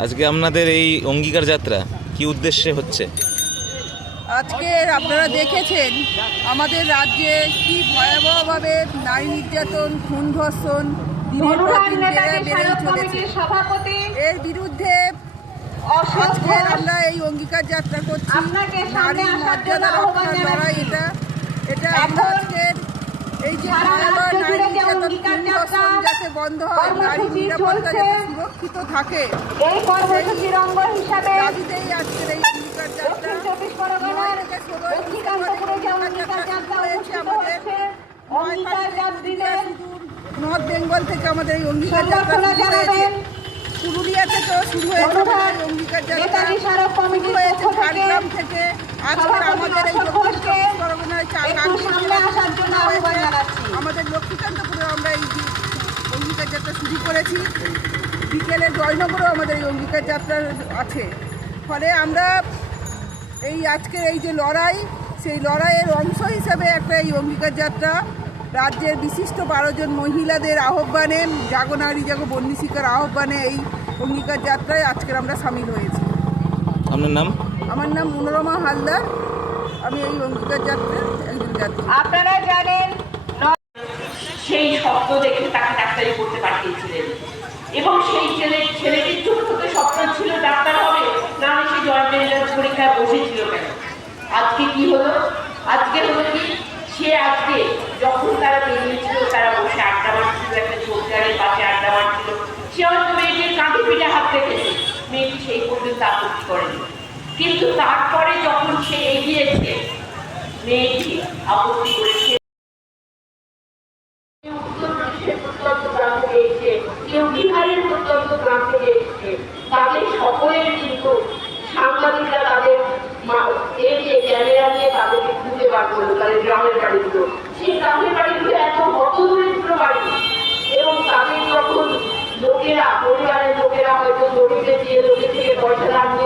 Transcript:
আজকে আপনাদের এই অঙ্গীকার যাত্রা কি উদ্দেশ্যে হচ্ছে? আজকে আপনারা দেখেছেন আমাদের রাজ্যে কি ভয়াবহভাবে নারী নির্যাতন খুন ধর্ষণ এর বিরুদ্ধে আজকে আমরা এই অঙ্গীকার যাত্রা করছি। নারী মর্যাদা রক্ষার লড়াই এটা এটা আমরা আজকের এই যে নারী বন্ধ হয়। নারী কর্মসূচি নিরাপত্তা যাতে সুরক্ষিত থাকে। এই কর্মসূচির অঙ্গ হিসাবে দাবিতেই আজকের এই অঙ্গীকার যাত্রা। চব্বিশ পরগনার নর্থ বেঙ্গল থেকে আমাদের এই অঙ্গীকার যাত্রা শুরু হয়েছে। পুরুলিয়া থেকেও শুরু হয়েছে আমাদের এই অঙ্গীকার যাত্রা। শুরু হয়েছে ঝাড়গ্রাম থেকে। আজকে আমাদের এই পরগনায় চার। আমাদের লক্ষ্মীকান্তপুরে আমরা এই অঙ্গীকার যাত্রা শুরু করেছি। বিকেলে জয়নগরেও আমাদের এই অঙ্গীকার যাত্রা আছে। ফলে আমরা এই আজকের এই যে লড়াই সেই লড়াইয়ের অংশ হিসাবে একটা এই অঙ্গীকার যাত্রা রাজ্যের বিশিষ্ট বারো জন মহিলাদের আহ্বানে জাগো নারী জাগো বন্দিশিকার আহ্বানে এই অঙ্গীকার যাত্রায় আজকের আমরা সামিল হয়েছি। আপনার নাম? আমার নাম মনোরমা হালদার। আমি এই অঙ্গীকার যাত্রার একজন যাত্রী। আপনারা জানেন সেই স্বপ্ন দেখে আজকে কি হলো? আজকে হলো কি? সে আজকে যখন তারা বেরিয়েছিল তারা বসে আড্ডা মারছিল, একটা ঝোপঝাড়ের পাশে আড্ডা মারছিল। সে হয়তো মেয়েটির কাঁধে পিঠে হাত রেখেছে। মেয়েটি সেই পর্যন্ত আপত্তি করেনি। কিন্তু তারপরে যখন সে এগিয়েছে, মেয়েটি আপত্তি করেছে লোকেরা পরিবারের লোকেরা হয়তো গরিবদের দিয়ে লোকের থেকে পয়সা লাগবে